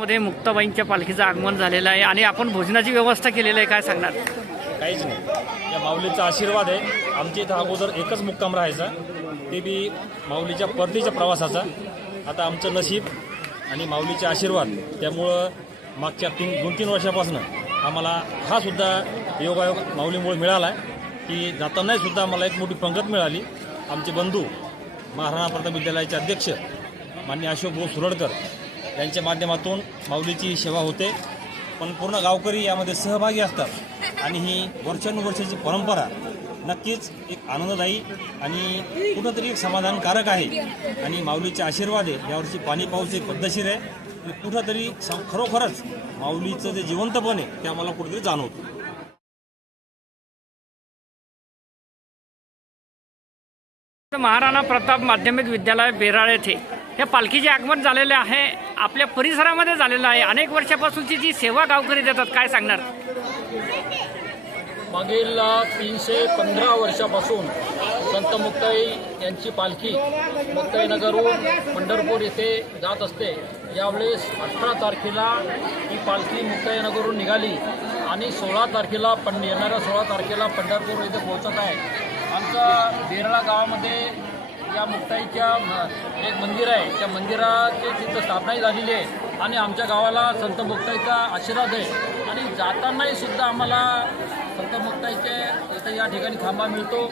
मध्ये मुक्ताबाईंच्या पालखीचं आगमन झालेलं आहे आणि आपण भोजनाची व्यवस्था केलेली आहे, काय सांगणार? काहीच नाही, या माऊलीचा आशीर्वाद आहे. आमच्या इथं अगोदर एकच मुक्काम राहायचा, ते बी माऊलीच्या परतीच्या प्रवासाचा. आता आमचं नशीब आणि माऊलीचे आशीर्वाद, त्यामुळं मागच्या 2-3 वर्षापासून आम्हाला हा सुद्धा योगायोग माऊलीमुळे मिळाला आहे की जातानाही सुद्धा आम्हाला एक मोठी पंगत मिळाली. आमचे बंधू महाराणा प्रताप विद्यालयाचे अध्यक्ष माननीय अशोक भाऊ सुरडकर यांच्या माध्यमातून माऊलीची सेवा होते. पण पूर्ण गावकरी यामध्ये सहभागी असतात आणि ही वर्षानुवर्षाची परंपरा नक्कीच एक आनंददायी आणि कुठंतरी एक समाधानकारक आहे. आणि माऊलीचे आशीर्वाद आहे. यावर्षी पाणी पाऊस एक पद्धतशीर आहे आणि कुठंतरी खरोखरच माऊलीचं जे जिवंतपण आहे ते आम्हाला कुठेतरी जाणवतं. महाराणा प्रताप माध्यमिक विद्यालय बेराळ येथे हे पालखीचे आगमन झालेले आहे, आपल्या परिसरामध्ये झालेलं आहे. अनेक वर्षापासूनची जी सेवा गावकरी देतात, काय सांगणार? मागील 315 वर्षापासून संत मुक्ताई यांची पालखी मुक्ताईनगरहून पंढरपूर येथे जात असते. यावेळेस 18 तारखेला ही पालखी मुक्ताईनगरहून निघाली आणि 16 तारखेला येणाऱ्या 16 तारखेला पंढरपूर येथे पोहोचत आहे. आमच्या बेरळा गावामध्ये या मुक्ताईच्या एक मंदिर आहे, त्या मंदिराची तिथं स्थापनाही झालेली आहे आणि आमच्या गावाला संत मुक्ताईचा आशीर्वाद आहे. आणि जातानाही सुद्धा आम्हाला संत मुक्ताईचे इथं या ठिकाणी थांबा मिळतो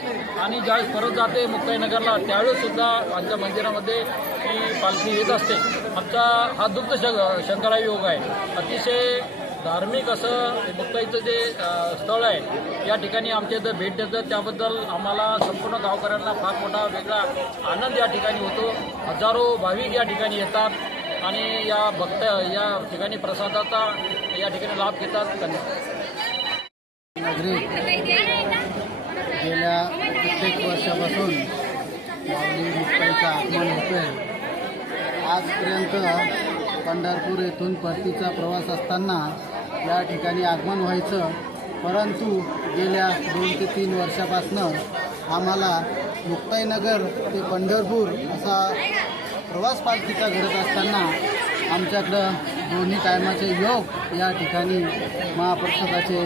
आणि ज्यावेळेस परत जाते मुक्ताईनगरला त्यावेळेस सुद्धा आमच्या मंदिरामध्ये ही पालखी येत असते. आमचा हा दुग्ध शंकराई योग आहे. अतिशय धार्मिक असं मुक्ताईचं जे स्थळ आहे, या ठिकाणी आमच्या इथं भेट देतात. त्याबद्दल आम्हाला संपूर्ण गावकऱ्यांना फार मोठा वेगळा आनंद या ठिकाणी होतो. हजारो भाविक या ठिकाणी येतात आणि या ठिकाणी प्रसादाचा या ठिकाणी लाभ घेतात. गेल्या कित्येक वर्षापासून माऊली मुक्ताईचं आगमन होतं आहे. आजपर्यंत पंढरपूर येथून परतीचा प्रवास असताना या ठिकाणी आगमन व्हायचं, परंतु गेल्या 2 ते 3 वर्षापासून आम्हाला मुक्ताईनगर ते पंढरपूर असा प्रवास पालखीचा घडत असताना आमच्याकडं दोन्ही टायमाचे योग या ठिकाणी महाप्रसादाचे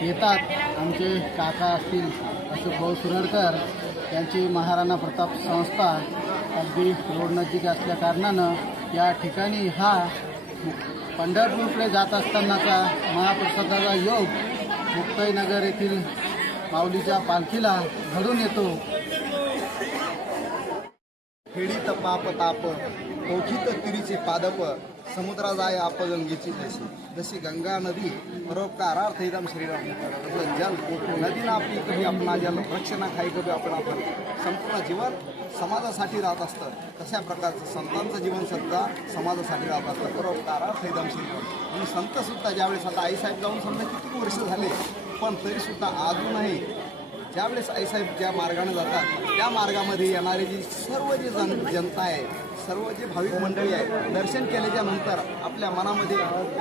येतात. आमचे काका असतील अशोक भाऊ सुरडकर यांची महाराणा प्रताप संस्था अगदी रोड नजीक असल्या कारणानं या ठिकाणी हा पंढरपूरकडे जात असतानाचा महाप्रसादाचा योग मुक्ताईनगर येथील माऊलीच्या पालखीला घडून येतो. खेडीत पाप ताप कोठीत तिरीचे पादप समुद्रा जाय आप गंगेची जशी जशी गंगा नदी परोपकारार्थ एकदम श्रीराम जल नदीनं आपली कधी आपला जल रक्षणा खाई कधी आपण संपूर्ण जीवन समाजासाठी राहत असतं. तशा प्रकारचं संतांचं जीवन सुद्धा समाजासाठी राहत असतं. परोपकारार्थ एकदम श्रीराम. आणि संतसुद्धा ज्यावेळेस आता आईसाहेब जाऊन समजा किती वर्ष झाले, पण तरीसुद्धा अजूनही ज्यावेळेस आईसाहेब ज्या मार्गाने जातात त्या मार्गामध्ये येणारी जी सर्व जी जनता आहे, सर्व जे भाविक मंडळी आहे, दर्शन केल्याच्या नंतर आपल्या मनामध्ये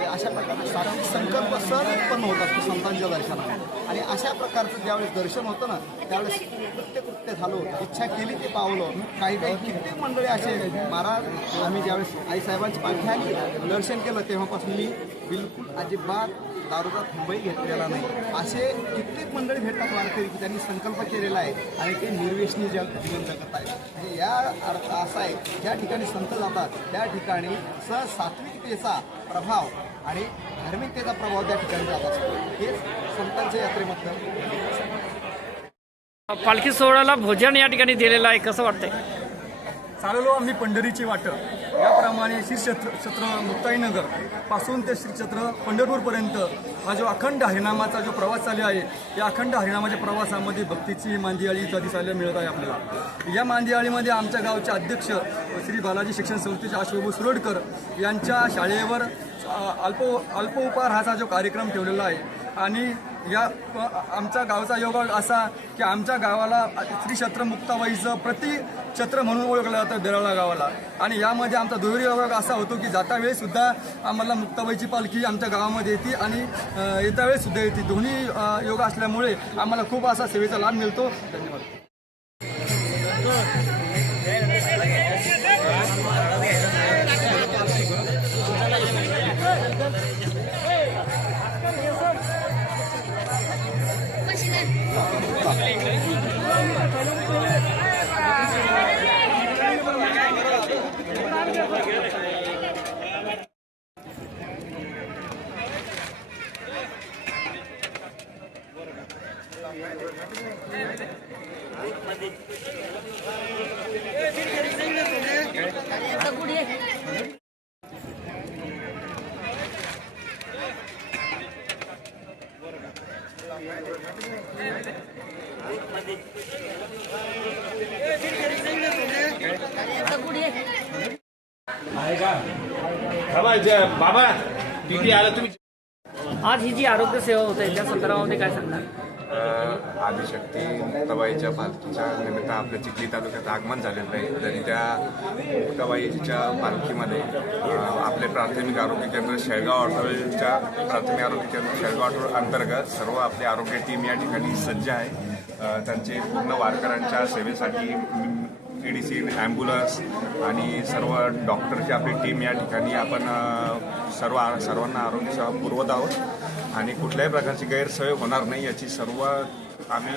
अशा प्रकारचे सात्विक संकल्प सहज उत्पन्न होत असतो संतांच्या दर्शनात. आणि अशा प्रकारचं ज्यावेळेस दर्शन होतं ना, त्यावेळेस कृत्य झालो, इच्छा केली ते पावलो. काही कित्येक मंडळी असे, महाराज आम्ही ज्यावेळेस आईसाहेबांची पालखी आली दर्शन केलं तेव्हापासून मी बिलकुल अजिबात दारूचा थंबही घेतलेला नाही. असे कित्येक मंडळी भेटतात वारकरी की त्यांनी संकल्प केलेला आहे आणि ते निर्व्यसनी जीवन जगत आहे. म्हणजे या अर्थ असा आहे, ज्या ठिकाणी संत जातात त्या ठिकाणी सात्विकतेचा प्रभाव आणि धार्मिकतेचा प्रभाव त्या ठिकाणी जात असतो. हेच संतांच्या यात्रेमधलं. पालखी सोहळ्याला भोजन या ठिकाणी दिलेलं आहे, कसं वाटतंय? चाललो आम्ही पंढरीची वाट. याप्रमाणे श्रीक्षेत्र मुक्ताईनगर पासून ते श्रीक्षेत्र पंढरपूरपर्यंत हा जो अखंड हरिनामाचा जो प्रवास चालू आहे, या अखंड हरिनामाच्या प्रवासामध्ये भक्तीची मांदियाळी दिसायला मिळत आहे आपल्याला. या मांदियाळीमध्ये आमच्या गावचे अध्यक्ष श्री बालाजी शिक्षण संस्थेचे अशोक सुरडकर यांच्या शाळेवर अल्पोपहार हा जो कार्यक्रम ठेवलेला आहे. आणि या आमच्या गावचा योग असा की आमच्या गावाला श्रीक्षेत्र मुक्ताबाईचं प्रतिक्षेत्र म्हणून ओळखलं जातं बेराळा गावाला. आणि यामध्ये आमचा दुहेरी योग असा होतो की जाता वेळेसुद्धा आम्हाला मुक्ताबाईची पालखी आमच्या गावामध्ये येते आणि येता वेळेसुद्धा येते. दोन्ही योग असल्यामुळे आम्हाला खूप असा सेवेचा लाभ मिळतो. धन्यवाद. बाबा टीटी आलं तुम्ही. आज ही जी आरोग्य सेवा होते त्या संदर्भामध्ये काय सांगणार? आदिशक्ती मुक्ताबाईच्या पालखीच्या निमित्त आपल्या चिखली तालुक्यात आगमन झालेलं आहे. तरी त्या मुक्ताबाईच्या पालखीमध्ये आपले प्राथमिक आरोग्य केंद्र शेळगाव ऑटोच्या प्राथमिक आरोग्य केंद्र शेळगाव ऑटो अंतर्गत सर्व आपली आरोग्य टीम या ठिकाणी सज्ज आहे. त्यांचे पूर्ण वारकऱ्यांच्या सेवेसाठी EDC ॲम्ब्युलन्स आणि सर्व डॉक्टरची आपली टीम या ठिकाणी आपण सर्वांना आरोग्यसेवा पुरवत आहोत आणि कुठल्याही प्रकारची गैरसोय होणार नाही याची सर्व आम्ही